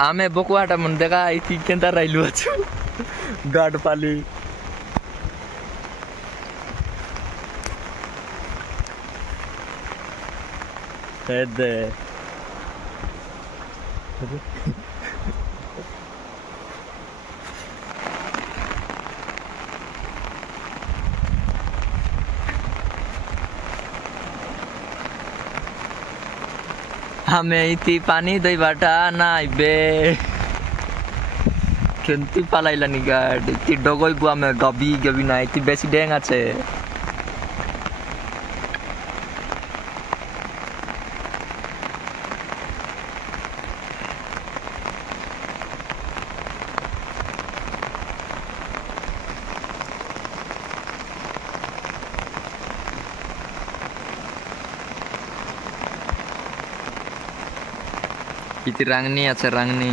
आमे बोकुआटा मन देखा इति केंता राइलु अछु गाड पाली हेदे हमें इति पानी दई बाटा ना आइबे केंती पालाइला नि गाड इति डगई बुआ में गबी गबी ना इति बेसी डेंग आछे इति रांगनी आछे रांगनी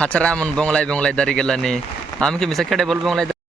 खाचरा मन बंगलाई बंगलाई दारी गेला नि आम के मिसा केडे बोल बंगलाई